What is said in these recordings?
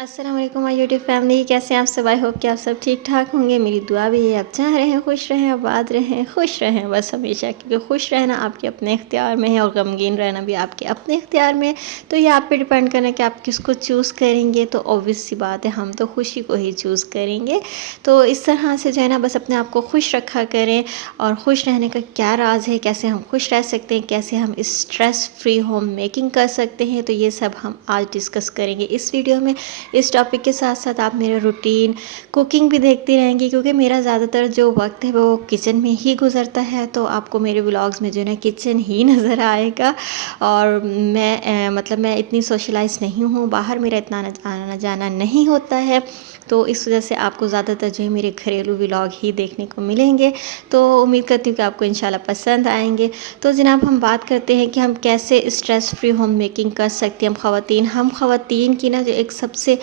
السلام علیکم مائی YouTube family, کیسے ہیں آپ سب؟ آئی ہوپ کہ آپ سب ٹھیک ٹھاک ہوں گے۔ میری دعا بھی ہے آپ چاہ رہے ہیں خوش رہیں، آباد رہیں، خوش رہیں بس ہمیشہ، کیونکہ خوش رہنا آپ کے اپنے اختیار میں ہے اور غمگین رہنا بھی آپ کے اپنے اختیار میں ہے۔ تو یہ آپ پہ ڈیپینڈ کرنا ہے کہ آپ کس کو چوز کریں گے۔ تو اوبویس سی بات ہے، ہم تو خوشی کو ہی چوز کریں گے۔ تو اس طرح سے جو ہے نا بس اپنے آپ کو خوش رکھا کریں، اور خوش رہنے کا کیا راز ہے، کیسے ہم خوش رہ سکتے ہیں، کیسے ہم اسٹریس فری ہوم میکنگ کر سکتے ہیں، تو یہ سب ہم آج ڈسکس کریں گے اس ویڈیو میں۔ اس ٹاپک کے ساتھ ساتھ آپ میرا روٹین کوکنگ بھی دیکھتی رہیں گی، کیونکہ میرا زیادہ تر جو وقت ہے وہ کچن میں ہی گزرتا ہے، تو آپ کو میرے ولاگز میں جو ہے نا کچن ہی نظر آئے گا۔ اور میں اتنی سوشلائز نہیں ہوں، باہر میرا اتنا آنا جانا نہیں ہوتا ہے، تو اس وجہ سے آپ کو زیادہ تر جو ہے میرے گھریلو ولاگ ہی دیکھنے کو ملیں گے۔ تو امید کرتی ہوں کہ آپ کو انشاءاللہ پسند آئیں گے۔ تو جناب ہم بات کرتے ہیں کہ ہم کیسے اسٹریس فری ہوم میکنگ کر سکتے ہیں۔ ہم خواتین کی نا جو ایک سب سے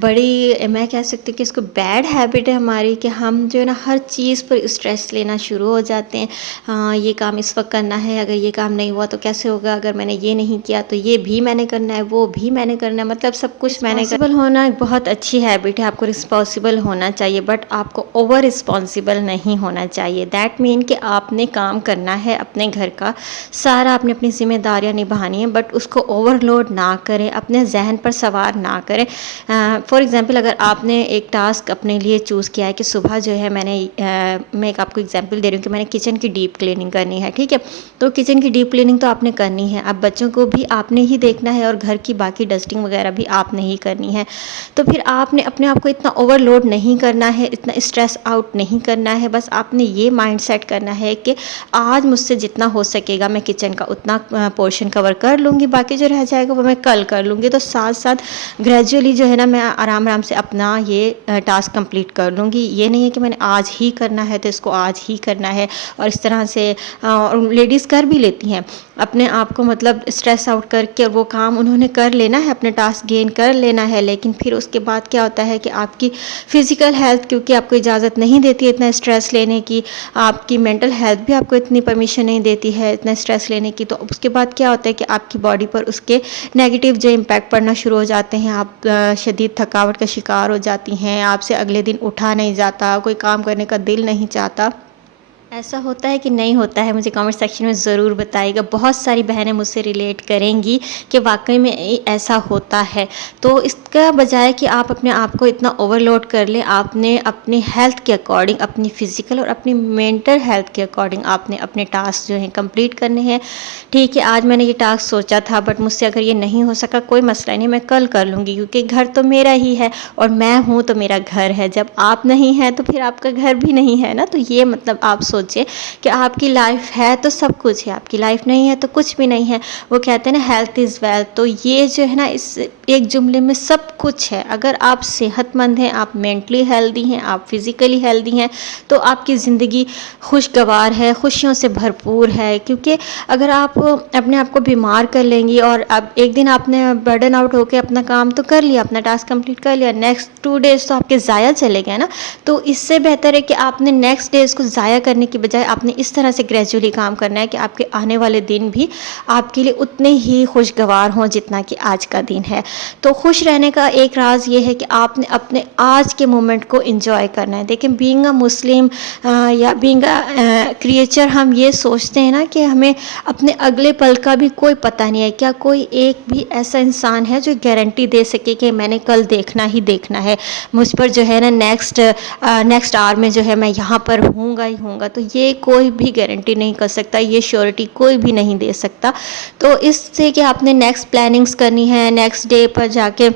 بڑی، میں کہہ سکتی ہوں کہ اس کو بیڈ ہیبٹ ہے ہماری، کہ ہم جو ہے نا ہر چیز پر اسٹریس لینا شروع ہو جاتے ہیں۔ یہ کام اس وقت کرنا ہے، اگر یہ کام نہیں ہوا تو کیسے ہوگا، اگر میں نے یہ نہیں کیا تو یہ بھی میں نے کرنا ہے، وہ بھی میں نے کرنا ہے، مطلب سب کچھ میں نے رسپانسیبل ہونا ایک بہت اچھی ہیبٹ ہے، آپ کو رسپانسیبل ہونا چاہیے، بٹ آپ کو اوور رسپانسیبل نہیں ہونا چاہیے۔ دیٹ مین کہ آپ نے کام کرنا ہے اپنے گھر کا سارا، آپ نے اپنی ذمہ داریاں نبھانی ہیں، بٹ اس کو اوور لوڈ نہ کریں، اپنے ذہن پر سوار نہ کریں۔ فار ایگزامپل اگر آپ نے ایک ٹاسک اپنے لیے چوز کیا ہے کہ صبح جو ہے میں ایک آپ کو ایگزامپل دے رہی ہوں کہ میں نے کچن کی ڈیپ کلیننگ کرنی ہے، ٹھیک ہے، تو کچن کی ڈیپ کلیننگ تو آپ نے کرنی ہے، اب بچوں کو بھی آپ نے ہی دیکھنا ہے اور گھر کی باقی ڈسٹنگ وغیرہ بھی آپ نے ہی کرنی ہے، تو پھر آپ نے اپنے آپ کو اتنا اوور لوڈ نہیں کرنا ہے، اتنا اسٹریس آؤٹ نہیں کرنا ہے، بس آپ نے یہ مائنڈ سیٹ کرنا ہے کہ آج مجھ سے جتنا ہو سکے گا میں کچن کا اتنا پورشن کور کر لوں گی، باقی جو رہ جائے گا وہ میں کل کر لوں گی۔ تو ساتھ ساتھ گریجولی جو ہے نا میں آرام سے اپنا یہ ٹاسک کمپلیٹ کر لوں گی۔ یہ نہیں ہے کہ میں نے آج ہی کرنا ہے تو اس کو آج ہی کرنا ہے، اور اس طرح سے لیڈیز کر بھی لیتی ہیں اپنے آپ کو، مطلب اسٹریس آؤٹ کر کے وہ کام انہوں نے کر لینا ہے، اپنے ٹاسک گین کر لینا ہے، لیکن پھر اس کے بعد کیا ہوتا ہے کہ آپ کی فزیکل ہیلتھ کیونکہ آپ کو اجازت نہیں دیتی ہے اتنا اسٹریس لینے کی، آپ کی مینٹل ہیلتھ بھی آپ کو اتنی پرمیشن نہیں دیتی ہے اتنا اسٹریس لینے کی، تو اس کے بعد کیا ہوتا ہے کہ آپ کی باڈی پر اس کے نیگیٹو جو امپیکٹ پڑنا شروع ہو جاتے ہیں، آپ شدید تھکاوٹ کا شکار ہو جاتی ہیں، آپ سے اگلے دن اٹھا نہیں جاتا، کوئی کام کرنے کا دل نہیں چاہتا۔ ایسا ہوتا ہے کہ نہیں ہوتا ہے؟ مجھے کامنٹ سیکشن میں ضرور بتائیے گا، بہت ساری بہنیں مجھ سے ریلیٹ کریں گی کہ واقعی میں ایسا ہوتا ہے۔ تو اس کا بجائے کہ آپ اپنے آپ کو اتنا اوور لوڈ کر لیں، آپ نے اپنی ہیلتھ کے اکارڈنگ، اپنی فزیکل اور اپنی مینٹل ہیلتھ کے اکارڈنگ آپ نے اپنے ٹاسک جو ہیں کمپلیٹ کرنے ہیں۔ ٹھیک ہے، آج میں نے یہ ٹاسک سوچا تھا بٹ مجھ سے اگر یہ نہیں ہو سکا کوئی مسئلہ نہیں، میں کل کر لوں گی، کیونکہ گھر تو میرا ہی ہے اور میں ہوں تو میرا گھر ہے، جب آپ نہیں ہیں تو پھر آپ کا گھر بھی نہیں ہے نا۔ تو یہ مطلب آپ سوچیں کہ آپ کی لائف ہے تو سب کچھ ہے، آپ کی لائف نہیں ہے تو کچھ بھی نہیں ہے۔ وہ کہتے ہیں نا ہیلتھ از ویلتھ، تو یہ جو ہے نا اس ایک جملے میں سب کچھ ہے۔ اگر آپ صحت مند ہیں، آپ مینٹلی ہیلدی ہیں، آپ فزیکلی ہیلدی ہیں، تو آپ کی زندگی خوشگوار ہے، خوشیوں سے بھرپور ہے، کیونکہ اگر آپ اپنے آپ کو بیمار کر لیں گی اور اب ایک دن آپ نے برڈن آؤٹ ہو کے اپنا کام تو کر لیا، اپنا ٹاسک کمپلیٹ کر لیا، نیکسٹ 2 ڈیز تو آپ کے ضائع چلے گئے نا۔ تو اس سے بہتر ہے کہ آپ نے نیکسٹ ڈیز کو ضائع کرنے کی بجائے آپ نے اس طرح سے گریجولی کام کرنا ہے کہ آپ کے آنے والے دن بھی آپ کے لیے اتنے ہی خوشگوار ہوں جتنا کہ آج کا دن ہے۔ تو خوش رہنے کا ایک راز یہ ہے کہ آپ نے اپنے آج کے مومنٹ کو انجوائے کرنا ہے۔ دیکھیں بینگ اے مسلم یا بینگ اے کریچر، ہم یہ سوچتے ہیں نا کہ ہمیں اپنے اگلے پل کا بھی کوئی پتہ نہیں ہے، کیا کوئی ایک بھی ایسا انسان ہے جو گارنٹی دے سکے کہ میں نے کل دیکھنا ہی دیکھنا ہے، مجھ پر جو ہے نا نیکسٹ آور میں جو ہے میں یہاں پر ہوں گا ہی ہوں گا؟ تو یہ کوئی بھی گارنٹی نہیں کر سکتا، یہ شیورٹی کوئی بھی نہیں دے سکتا۔ تو اس سے کہ آپ نے نیکسٹ پلاننگز کرنی ہے، نیکسٹ ڈے پر جا کے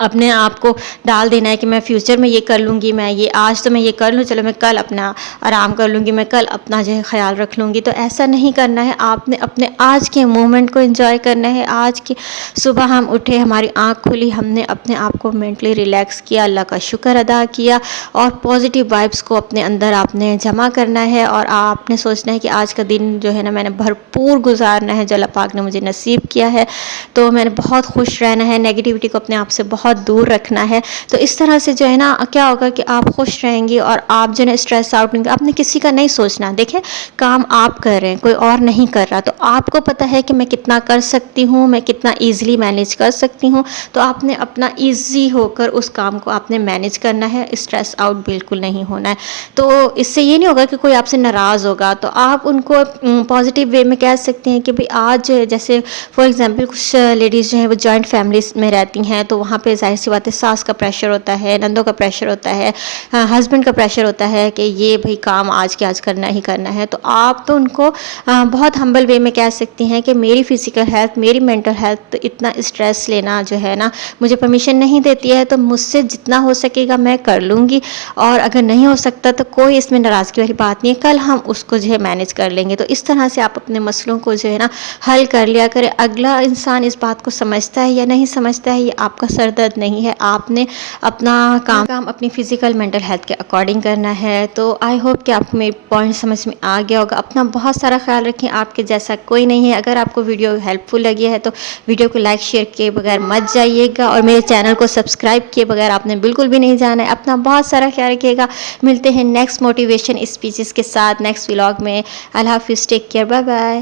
اپنے آپ کو ڈال دینا ہے کہ میں فیوچر میں یہ کر لوں گی، میں یہ آج تو میں یہ کر لوں، چلو میں کل اپنا آرام کر لوں گی، میں کل اپنا جو ہے خیال رکھ لوں گی۔ تو ایسا نہیں کرنا ہے، آپ نے اپنے آج کے مومنٹ کو انجوائے کرنا ہے۔ آج کی صبح ہم اٹھے، ہماری آنکھ کھلی، ہم نے اپنے آپ کو مینٹلی ریلیکس کیا، اللہ کا شکر ادا کیا، اور پازیٹیو وائبس کو اپنے اندر آپ نے جمع کرنا ہے، اور آپ نے سوچنا ہے کہ آج کا دن جو ہے نا میں نے بھرپور گزارنا ہے، جو اللہ پاک نے مجھے نصیب کیا ہے، تو میں نے بہت خوش رہنا ہے، نیگیٹیوٹی کو اپنے آپ سے بہت بہت دور رکھنا ہے. تو اس طرح سے جو ہے نا کیا ہوگا کہ آپ خوش رہیں گی اور آپ جو ہے نا اسٹریس آؤٹ نہیں. آپ نے کسی کا نہیں سوچنا. دیکھیں کام آپ کر رہے ہیں, کوئی اور نہیں کر رہا, تو آپ کو پتہ ہے کہ میں کتنا کر سکتی ہوں, میں کتنا ایزیلی مینیج کر سکتی ہوں. تو آپ نے اپنا ایزی ہو کر اس کام کو آپ نے مینیج کرنا ہے, اسٹریس آؤٹ بالکل نہیں ہونا ہے. تو اس سے یہ نہیں ہوگا کہ کوئی آپ سے ناراض ہوگا, تو آپ ان کو پازیٹیو وے میں کہہ سکتے ہیں کہ بھئی آج جیسے فار ایگزامپل کچھ لیڈیز جو ہیں وہ جوائنٹ فیملیز میں رہتی ہیں, تو وہاں پہ ظاہر سی بات ہے ساس کا پریشر ہوتا ہے, نندوں کا پریشر ہوتا ہے, ہسبینڈ کا پریشر ہوتا ہے کہ یہ بھئی کام آج کے آج کرنا ہی کرنا ہے. تو آپ تو ان کو بہت ہمبل وے میں کہہ سکتی ہیں کہ میری فزیکل ہیلتھ, میری مینٹل ہیلتھ اتنا اسٹریس لینا جو ہے نا مجھے پرمیشن نہیں دیتی ہے, تو مجھ سے جتنا ہو سکے گا میں کر لوں گی, اور اگر نہیں ہو سکتا تو کوئی اس میں ناراضگی والی بات نہیں ہے, کل ہم اس کو جو ہے مینیج کر لیں گے. تو اس طرح سے آپ اپنے مسئلوں کو جو ہے نا حل کر لیا کرے. اگلا انسان اس بات کو سمجھتا ہے یا نہیں سمجھتا ہے یہ آپ کا سر درد نہیں ہے, آپ نے اپنا کام اپنی فزیکل مینٹل ہیلتھ کے اکارڈنگ کرنا ہے. تو آئی ہوپ کہ آپ کو میری پوائنٹ سمجھ میں آ گیا ہوگا. اپنا بہت سارا خیال رکھیں, آپ کے جیسا کوئی نہیں ہے. اگر آپ کو ویڈیو ہیلپ فل لگی ہے تو ویڈیو کو لائک شیئر کیے بغیر مت جائیے گا, اور میرے چینل کو سبسکرائب کیے بغیر آپ نے بالکل بھی نہیں جانا ہے. اپنا بہت سارا خیال رکھیے گا. ملتے ہیں نیکسٹ موٹیویشن اسپیچز کے ساتھ نیکسٹ ولاگ میں. اللہ حافظ, ٹیک کیئر, بائے بائے.